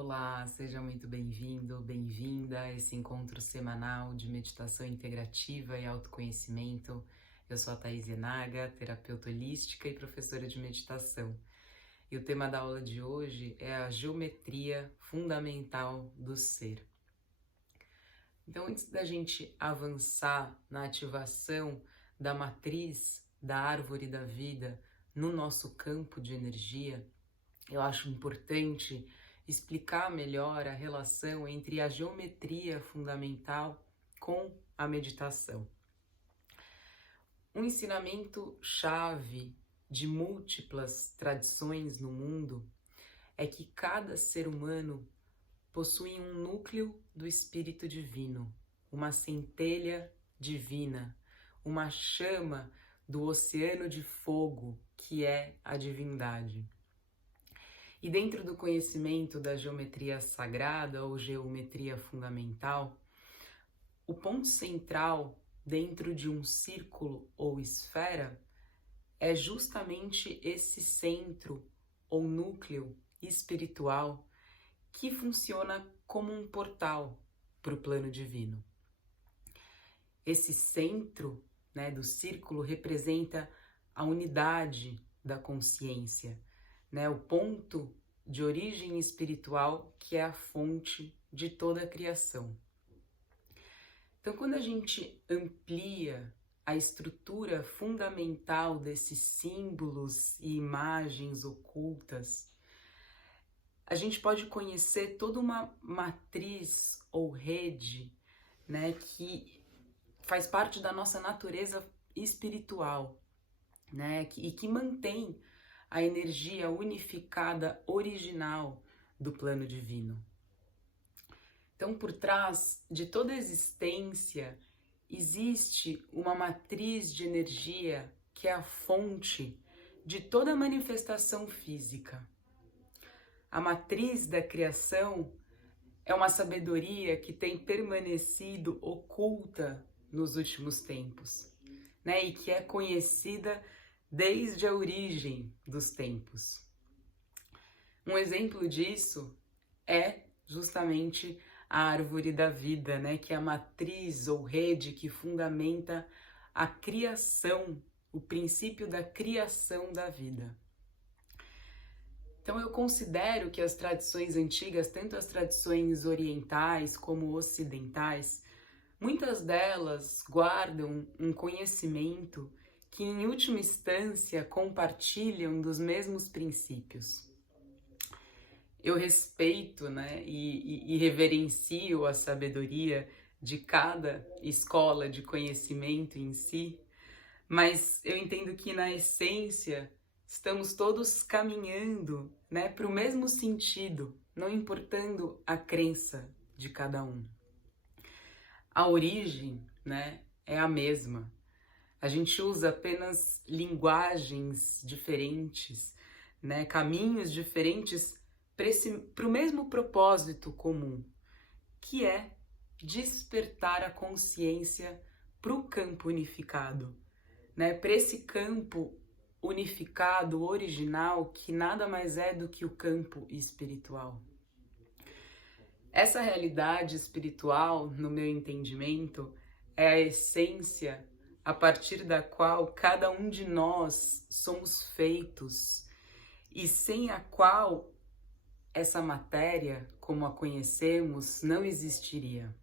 Olá, seja muito bem-vindo, bem-vinda a esse encontro semanal de meditação integrativa e autoconhecimento. Eu sou a Thaís Enaga, terapeuta holística e professora de meditação. E o tema da aula de hoje é a geometria fundamental do ser. Então, antes da gente avançar na ativação da matriz da árvore da vida no nosso campo de energia, eu acho importante explicar melhor a relação entre a geometria fundamental com a meditação. Um ensinamento chave de múltiplas tradições no mundo é que cada ser humano possui um núcleo do Espírito Divino, uma centelha divina, uma chama do oceano de fogo que é a divindade. E dentro do conhecimento da geometria sagrada ou geometria fundamental, o ponto central dentro de um círculo ou esfera é justamente esse centro ou núcleo espiritual que funciona como um portal para o plano divino. Esse centro, do círculo representa a unidade da consciência, o ponto de origem espiritual que é a fonte de toda a criação. Então, quando a gente amplia a estrutura fundamental desses símbolos e imagens ocultas, a gente pode conhecer toda uma matriz ou rede, que faz parte da nossa natureza espiritual, e que mantém a energia unificada original do plano divino. Então, por trás de toda a existência, existe uma matriz de energia que é a fonte de toda a manifestação física. A matriz da criação é uma sabedoria que tem permanecido oculta nos últimos tempos, e que é conhecida desde a origem dos tempos. Um exemplo disso é justamente a árvore da vida, que é a matriz ou rede que fundamenta a criação, o princípio da criação da vida. Então eu considero que as tradições antigas, tanto as tradições orientais como ocidentais, muitas delas guardam um conhecimento que em última instância compartilham dos mesmos princípios. Eu respeito e reverencio a sabedoria de cada escola de conhecimento em si, mas eu entendo que na essência estamos todos caminhando para o mesmo sentido, não importando a crença de cada um. A origem é a mesma. A gente usa apenas linguagens diferentes, caminhos diferentes para o mesmo propósito comum, que é despertar a consciência para o campo unificado, para esse campo unificado, original, que nada mais é do que o campo espiritual. Essa realidade espiritual, no meu entendimento, é a essência a partir da qual cada um de nós somos feitos e sem a qual essa matéria, como a conhecemos, não existiria.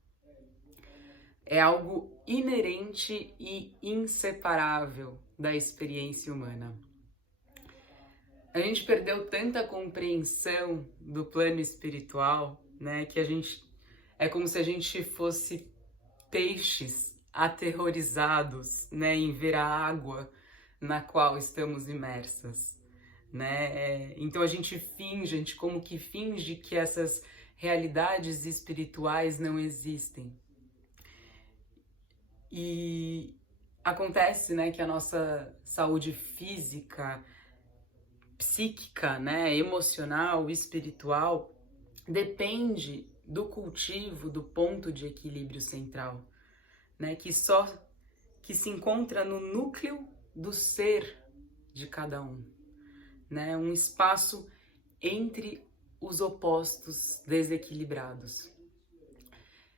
É algo inerente e inseparável da experiência humana. A gente perdeu tanta compreensão do plano espiritual, que é como se a gente fosse peixes aterrorizados, em ver a água na qual estamos imersas, Então a gente como que finge que essas realidades espirituais não existem. E acontece, que a nossa saúde física, psíquica, emocional, espiritual, depende do cultivo do ponto de equilíbrio central, que se encontra no núcleo do ser de cada um, um espaço entre os opostos desequilibrados.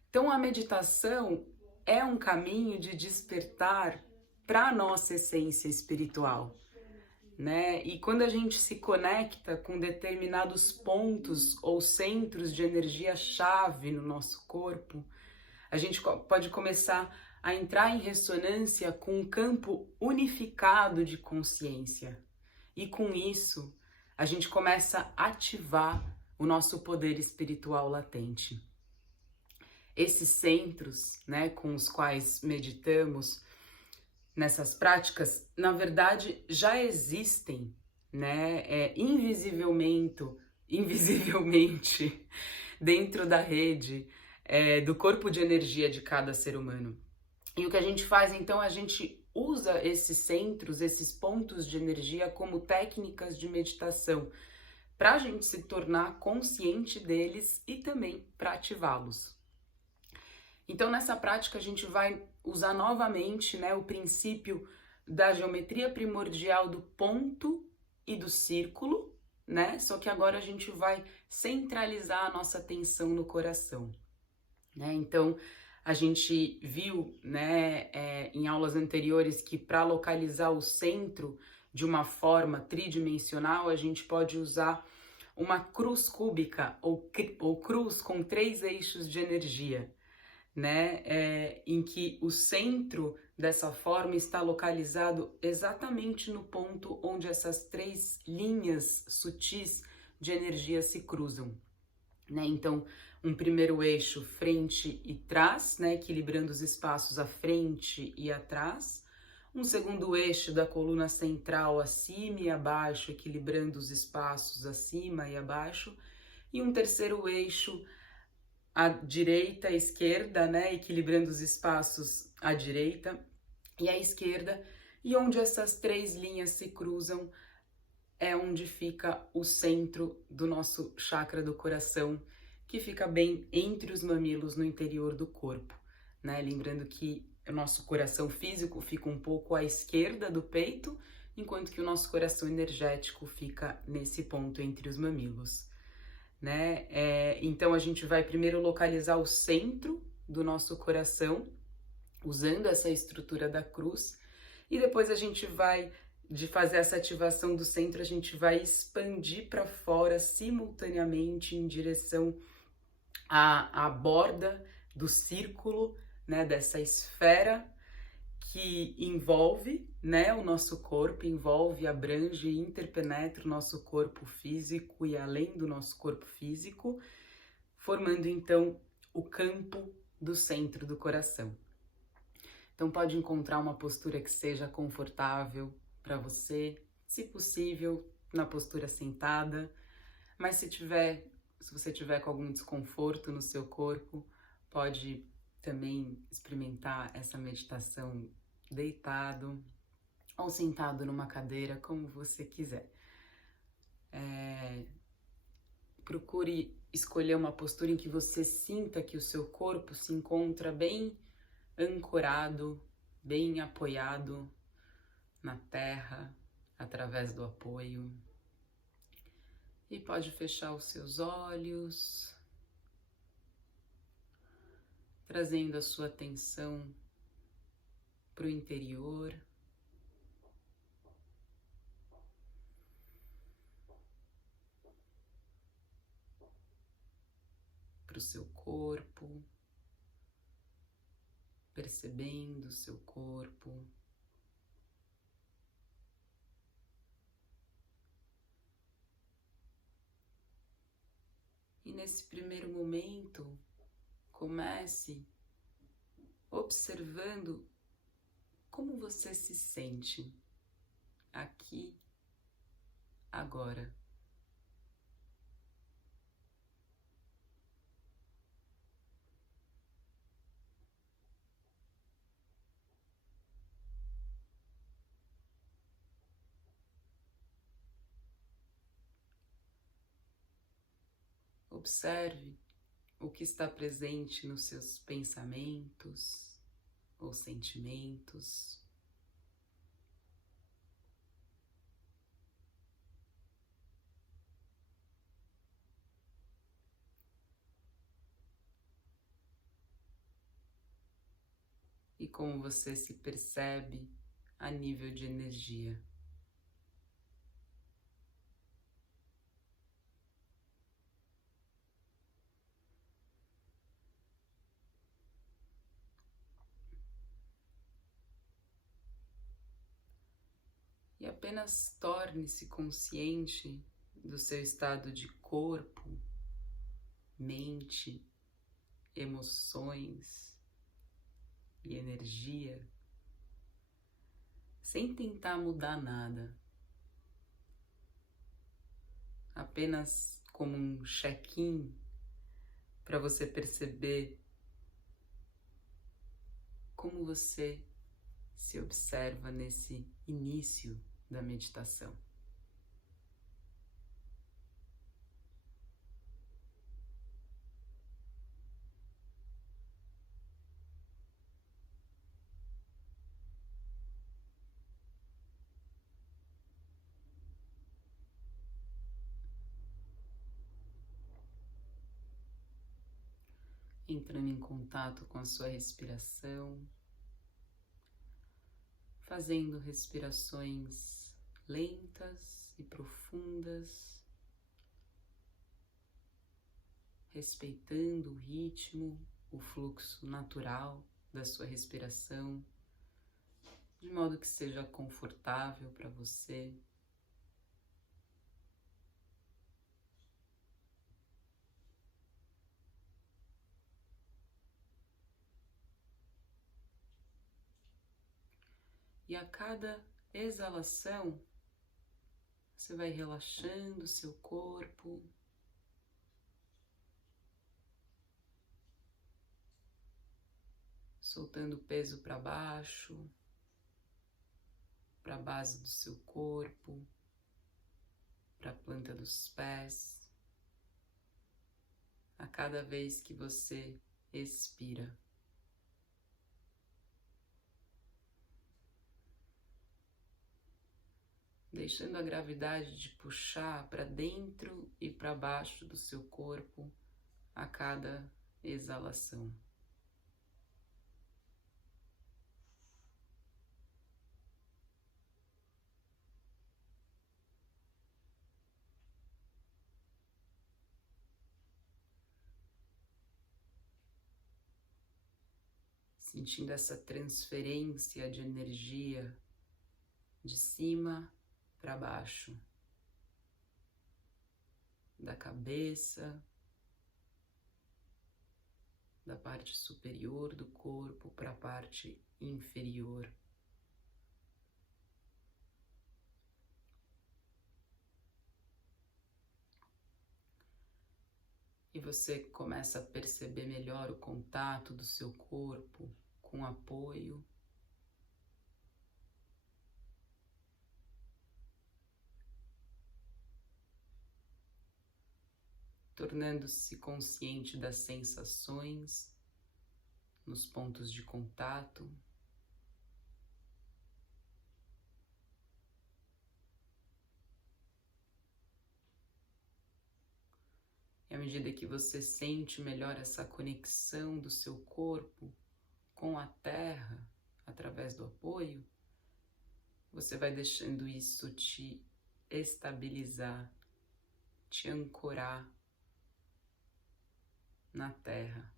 Então a meditação é um caminho de despertar para a nossa essência espiritual, né? E quando a gente se conecta com determinados pontos ou centros de energia-chave no nosso corpo, a gente pode começar a entrar em ressonância com um campo unificado de consciência. E com isso, a gente começa a ativar o nosso poder espiritual latente. Esses centros, né, com os quais meditamos, nessas práticas, na verdade, já existem, né, invisivelmente dentro da rede do corpo de energia de cada ser humano. E o que a gente faz, então, a gente usa esses centros, esses pontos de energia como técnicas de meditação, para a gente se tornar consciente deles e também para ativá-los. Então, nessa prática, a gente vai usar novamente, né, o princípio da geometria primordial do ponto e do círculo, né? Só que agora a gente vai centralizar a nossa atenção no coração, né? Então, a gente viu, né, em aulas anteriores que para localizar o centro de uma forma tridimensional, a gente pode usar uma cruz cúbica ou cruz com 3 eixos de energia, né, em que o centro dessa forma está localizado exatamente no ponto onde essas 3 linhas sutis de energia se cruzam, né? Então, um primeiro eixo frente e trás, né, equilibrando os espaços à frente e atrás. Um segundo eixo da coluna central acima e abaixo, equilibrando os espaços acima e abaixo. E um terceiro eixo à direita, à esquerda, né, equilibrando os espaços à direita e à esquerda, e onde essas 3 linhas se cruzam é onde fica o centro do nosso chakra do coração, que fica bem entre os mamilos no interior do corpo, né? Lembrando que o nosso coração físico fica um pouco à esquerda do peito, enquanto que o nosso coração energético fica nesse ponto entre os mamilos, né? Então a gente vai primeiro localizar o centro do nosso coração, usando essa estrutura da cruz, e depois a gente vai, de fazer essa ativação do centro, a gente vai expandir para fora simultaneamente em direção à borda do círculo, né, dessa esfera que envolve, né, o nosso corpo, envolve, abrange e interpenetra o nosso corpo físico e além do nosso corpo físico, formando então o campo do centro do coração. Então pode encontrar uma postura que seja confortável para você, se possível, na postura sentada, mas se você tiver com algum desconforto no seu corpo, pode também experimentar essa meditação deitado ou sentado numa cadeira, como você quiser. Procure escolher uma postura em que você sinta que o seu corpo se encontra bem ancorado, bem apoiado na terra, através do apoio. E pode fechar os seus olhos, trazendo a sua atenção para o interior. Para o seu corpo, percebendo o seu corpo. E nesse primeiro momento, comece observando como você se sente aqui, agora. Observe o que está presente nos seus pensamentos ou sentimentos. e como você se percebe a nível de energia. E apenas torne-se consciente do seu estado de corpo, mente, emoções e energia, sem tentar mudar nada, apenas como um check-in para você perceber como você se observa nesse início da meditação. Entrando em contato com a sua respiração, fazendo respirações lentas e profundas, respeitando o ritmo, o fluxo natural da sua respiração, de modo que seja confortável para você. E a cada exalação, você vai relaxando o seu corpo, soltando o peso para baixo, para a base do seu corpo, para a planta dos pés, a cada vez que você expira. Deixando a gravidade de puxar para dentro e para baixo do seu corpo a cada exalação. Sentindo essa transferência de energia de cima para baixo, da cabeça, da parte superior do corpo para a parte inferior. E você começa a perceber melhor o contato do seu corpo com apoio. Tornando-se consciente das sensações nos pontos de contato. E à medida que você sente melhor essa conexão do seu corpo com a terra, através do apoio, você vai deixando isso te estabilizar, te ancorar na terra.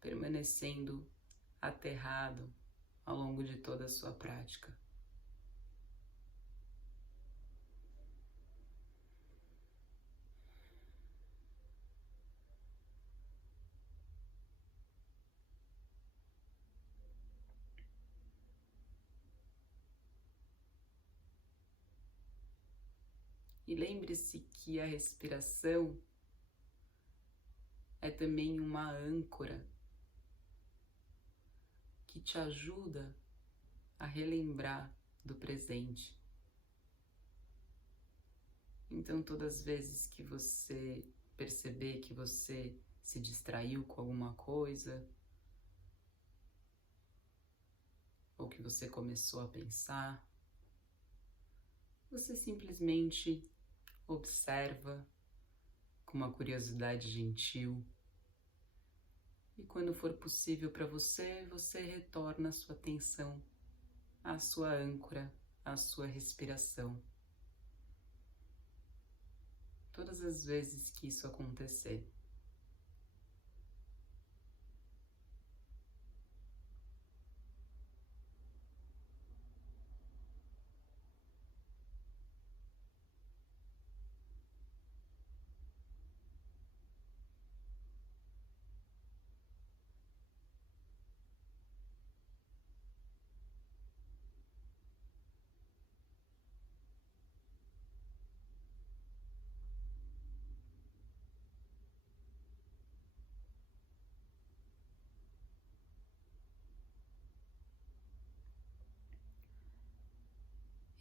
Permanecendo aterrado ao longo de toda a sua prática. E lembre-se que a respiração é também uma âncora que te ajuda a relembrar do presente. Então, todas as vezes que você perceber que você se distraiu com alguma coisa, ou que você começou a pensar, você simplesmente observa com uma curiosidade gentil. E quando for possível para você, você retorna a sua atenção à sua âncora, à sua respiração. Todas as vezes que isso acontecer.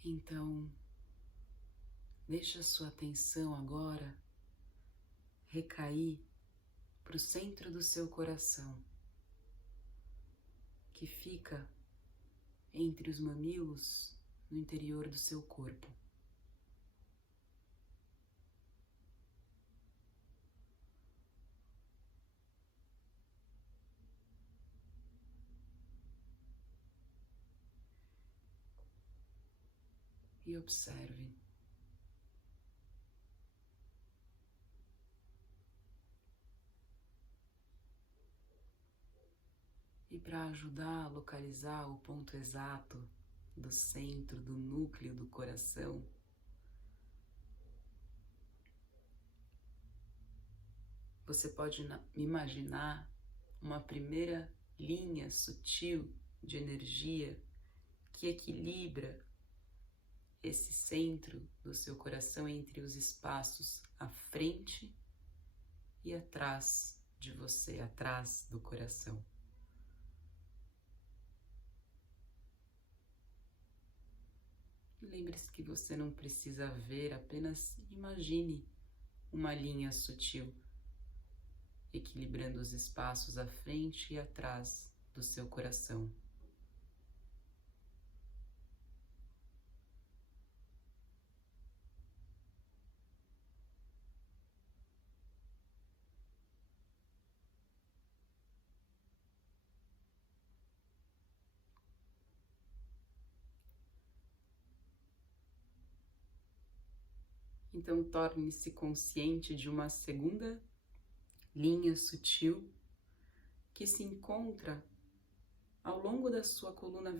Então, deixa a sua atenção agora recair para o centro do seu coração, que fica entre os mamilos no interior do seu corpo. E observe. E para ajudar a localizar o ponto exato do centro, do núcleo do coração, você pode imaginar uma primeira linha sutil de energia que equilibra esse centro do seu coração entre os espaços à frente e atrás de você, atrás do coração. Lembre-se que você não precisa ver, apenas imagine uma linha sutil, equilibrando os espaços à frente e atrás do seu coração. Então, torne-se consciente de uma segunda linha sutil que se encontra ao longo da sua coluna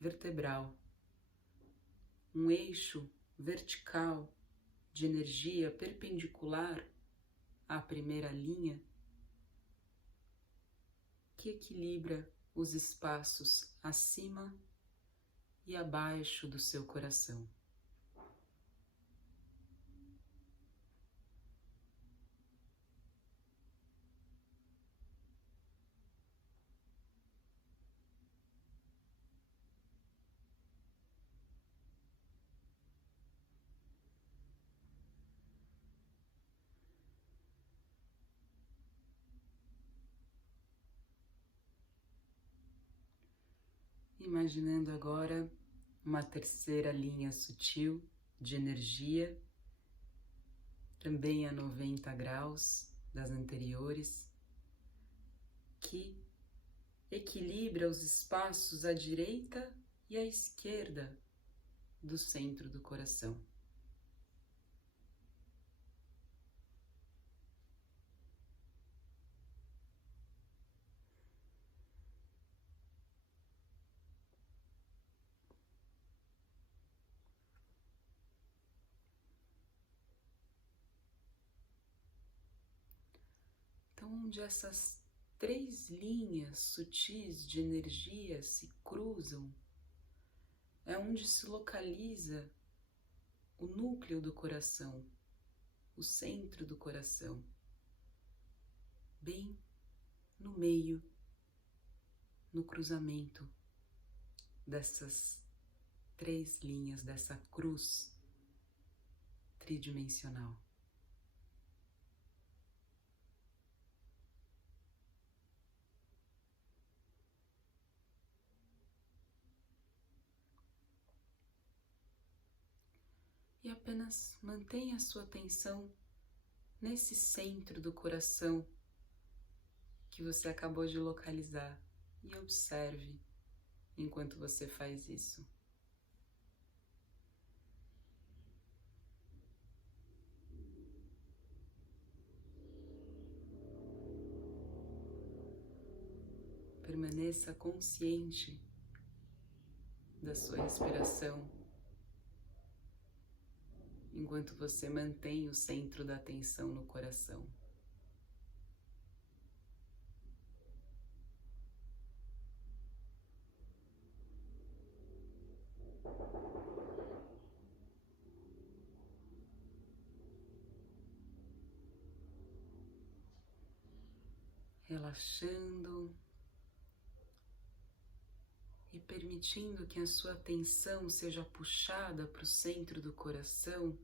vertebral. Um eixo vertical de energia perpendicular à primeira linha que equilibra os espaços acima e abaixo do seu coração. Imaginando agora uma terceira linha sutil de energia, também a 90 graus das anteriores, que equilibra os espaços à direita e à esquerda do centro do coração. Então, onde essas três linhas sutis de energia se cruzam, é onde se localiza o núcleo do coração, o centro do coração, bem no meio, no cruzamento dessas três linhas, dessa cruz tridimensional. E apenas mantenha a sua atenção nesse centro do coração que você acabou de localizar e observe enquanto você faz isso. Permaneça consciente da sua respiração enquanto você mantém o centro da atenção no coração. Relaxando e permitindo que a sua atenção seja puxada para o centro do coração,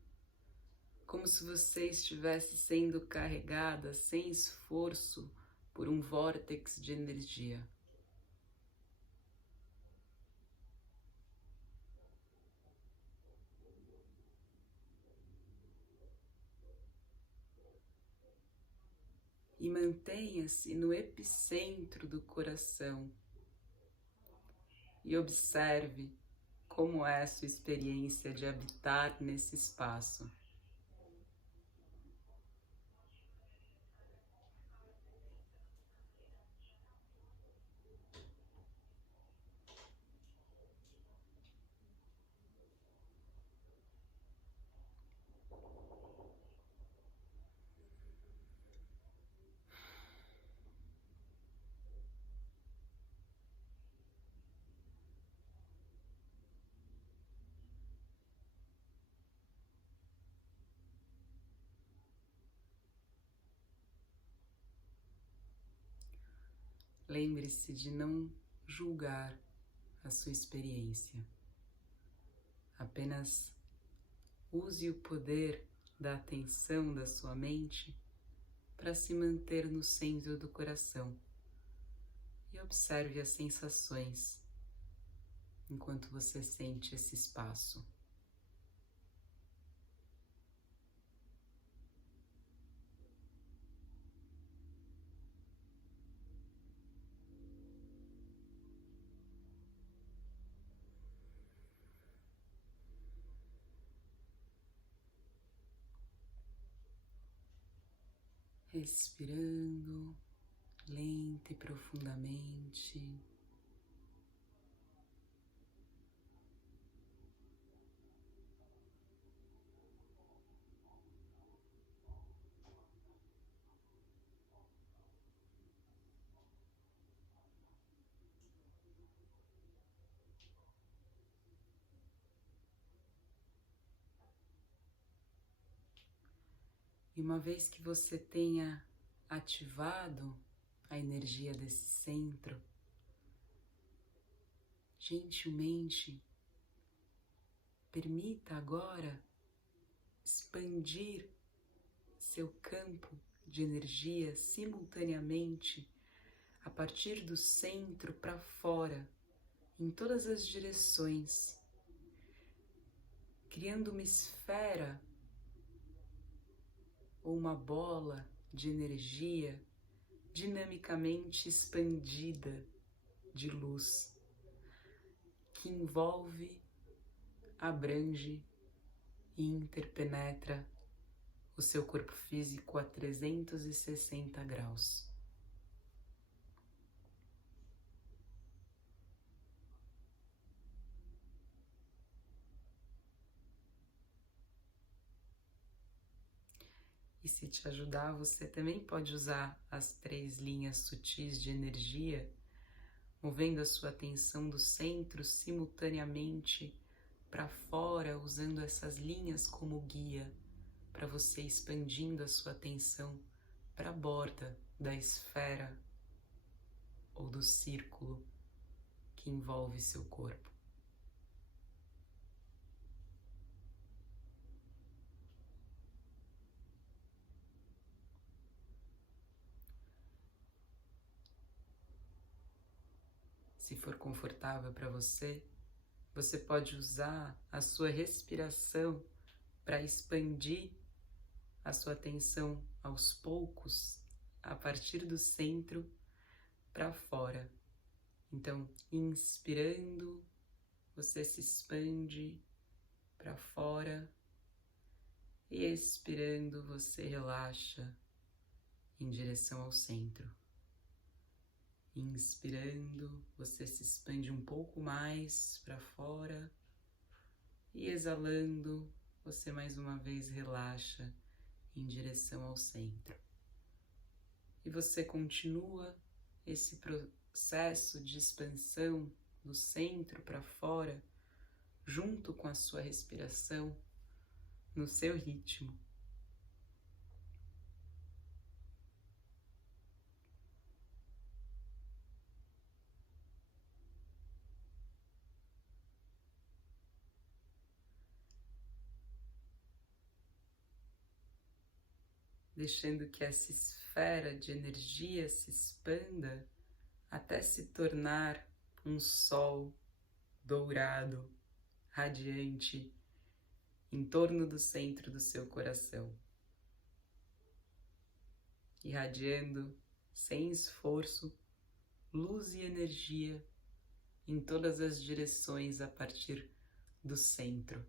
como se você estivesse sendo carregada sem esforço por um vórtex de energia. E mantenha-se no epicentro do coração e observe como é a sua experiência de habitar nesse espaço. Lembre-se de não julgar a sua experiência. Apenas use o poder da atenção da sua mente para se manter no centro do coração e observe as sensações enquanto você sente esse espaço. Respirando lenta e profundamente. E uma vez que você tenha ativado a energia desse centro, gentilmente permita agora expandir seu campo de energia simultaneamente a partir do centro para fora, em todas as direções, criando uma esfera ou uma bola de energia dinamicamente expandida de luz, que envolve, abrange e interpenetra o seu corpo físico a 360 graus. E se te ajudar, você também pode usar as 3 linhas sutis de energia, movendo a sua atenção do centro simultaneamente para fora, usando essas linhas como guia, para você expandindo a sua atenção para a borda da esfera ou do círculo que envolve seu corpo. Se for confortável para você, você pode usar a sua respiração para expandir a sua atenção aos poucos, a partir do centro para fora. Então, inspirando, você se expande para fora e expirando, você relaxa em direção ao centro. Inspirando, você se expande um pouco mais para fora e exalando, você mais uma vez relaxa em direção ao centro. E você continua esse processo de expansão do centro para fora, junto com a sua respiração, no seu ritmo. Deixando que essa esfera de energia se expanda até se tornar um sol dourado, radiante, em torno do centro do seu coração, irradiando, sem esforço, luz e energia em todas as direções a partir do centro.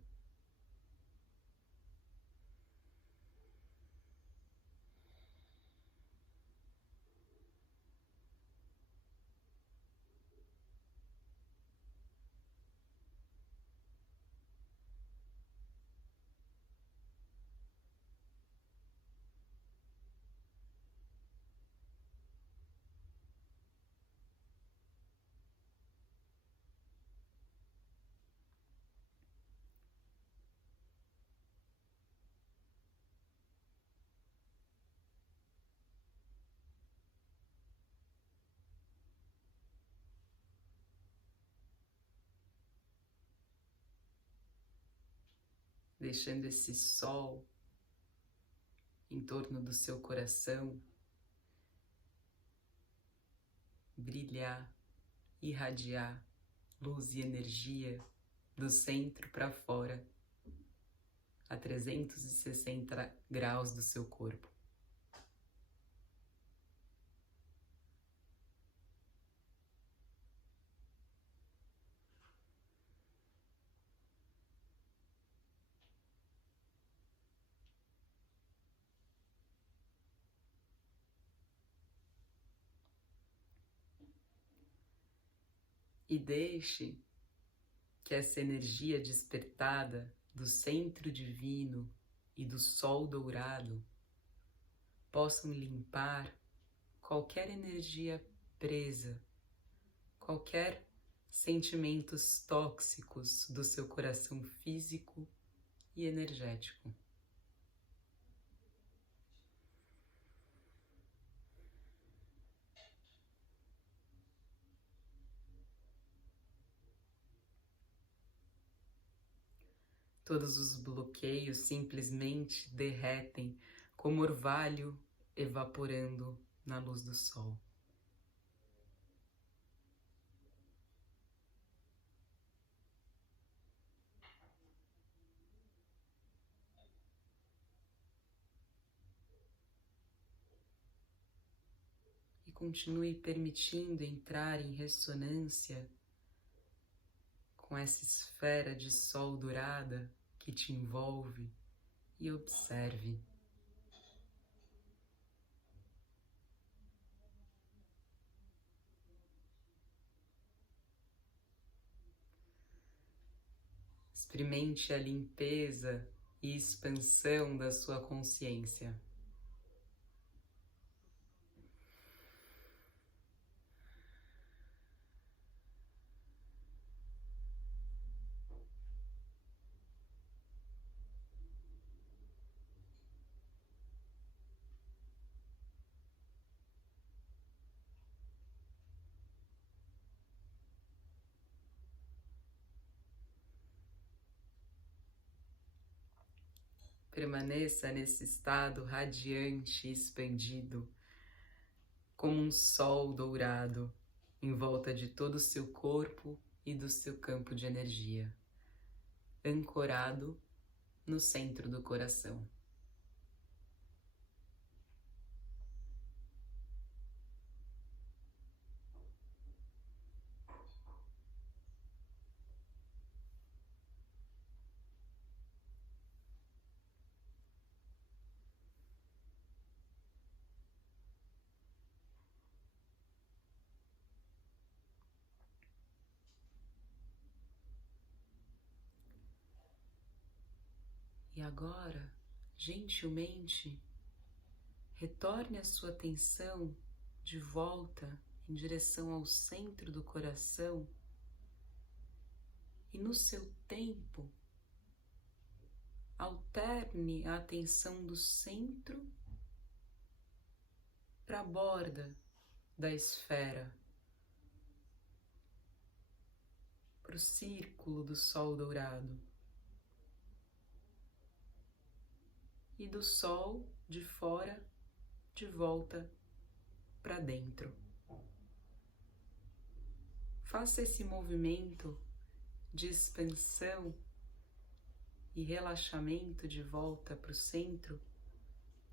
Deixando esse sol em torno do seu coração brilhar, irradiar luz e energia do centro para fora, a 360 graus do seu corpo. E deixe que essa energia despertada do centro divino e do sol dourado possam limpar qualquer energia presa, qualquer sentimentos tóxicos do seu coração físico e energético. Todos os bloqueios simplesmente derretem como orvalho evaporando na luz do sol. E continue permitindo entrar em ressonância com essa esfera de sol dourada que te envolve e observe. Experimente a limpeza e expansão da sua consciência. Permaneça nesse estado radiante e expandido, como um sol dourado, em volta de todo o seu corpo e do seu campo de energia, ancorado no centro do coração. agora, gentilmente, retorne a sua atenção de volta em direção ao centro do coração e no seu tempo, alterne a atenção do centro para a borda da esfera, para o círculo do sol dourado. E do sol de fora, de volta para dentro. Faça esse movimento de expansão e relaxamento de volta para o centro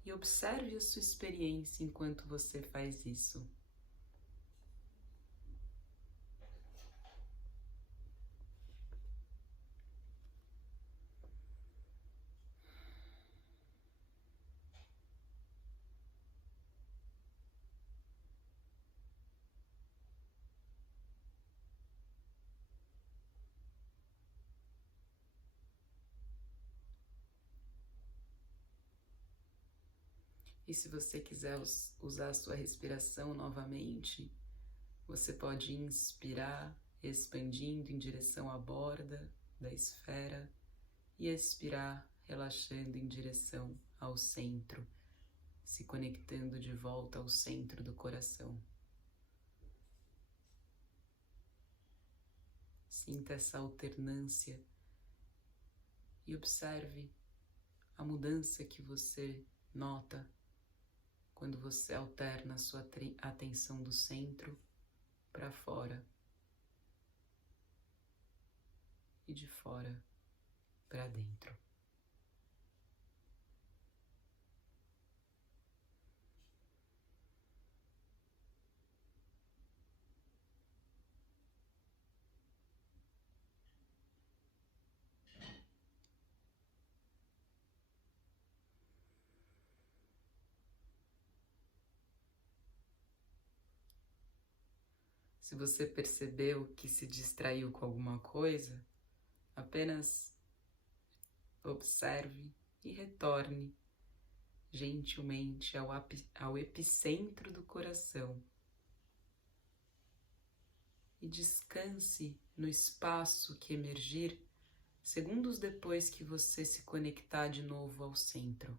e observe a sua experiência enquanto você faz isso. E se você quiser usar a sua respiração novamente, você pode inspirar, expandindo em direção à borda da esfera e expirar, relaxando em direção ao centro, se conectando de volta ao centro do coração. Sinta essa alternância e observe a mudança que você nota quando você alterna a sua atenção do centro para fora e de fora para dentro. Se você percebeu que se distraiu com alguma coisa, apenas observe e retorne gentilmente ao epicentro do coração e descanse no espaço que emergir segundos depois que você se conectar de novo ao centro.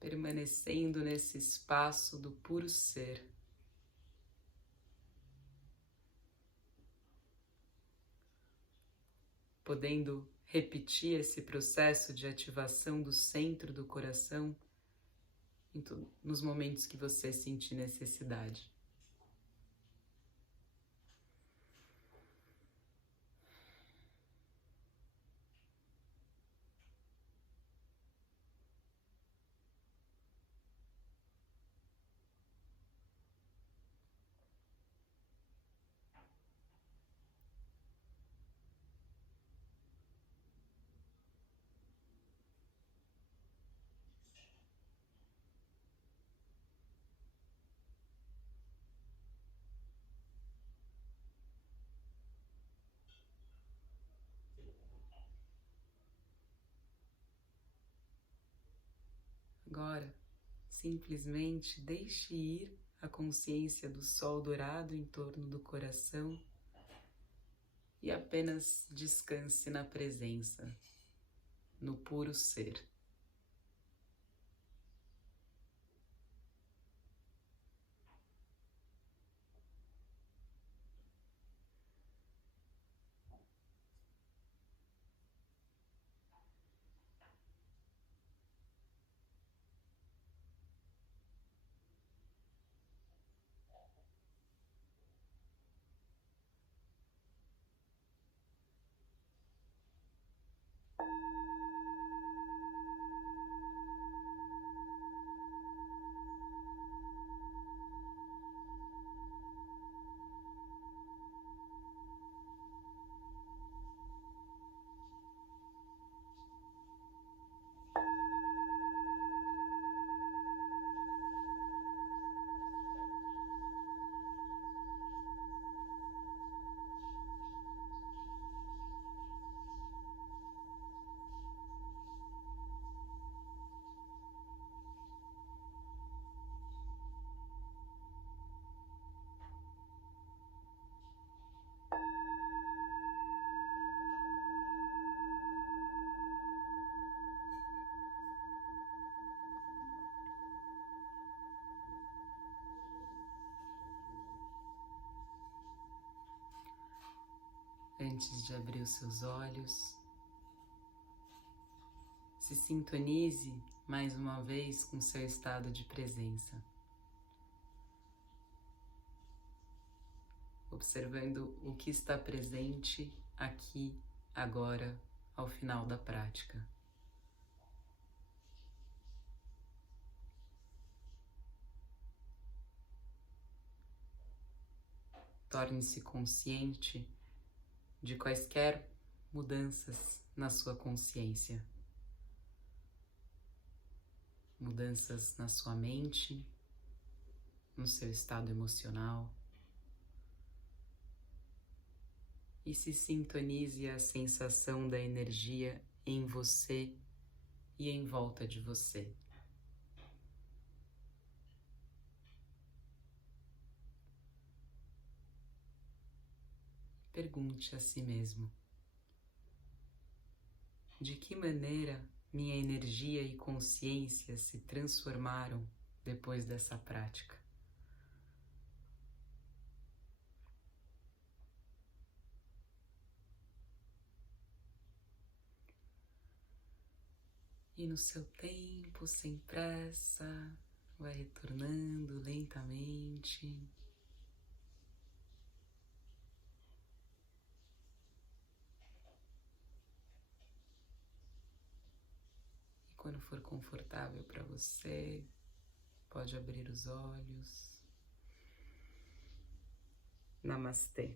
Permanecendo nesse espaço do puro ser. Podendo repetir esse processo de ativação do centro do coração nos momentos que você sentir necessidade. Agora, simplesmente deixe ir a consciência do sol dourado em torno do coração e apenas descanse na presença, no puro ser. Antes de abrir os seus olhos, se sintonize mais uma vez com seu estado de presença, observando o que está presente aqui, agora, ao final da prática. Torne-se consciente de quaisquer mudanças na sua consciência, mudanças na sua mente, no seu estado emocional, e se sintonize à sensação da energia em você e em volta de você. Pergunte a si mesmo: de que maneira minha energia e consciência se transformaram depois dessa prática? E no seu tempo, sem pressa, vai retornando lentamente. E quando for confortável para você, pode abrir os olhos. Namastê.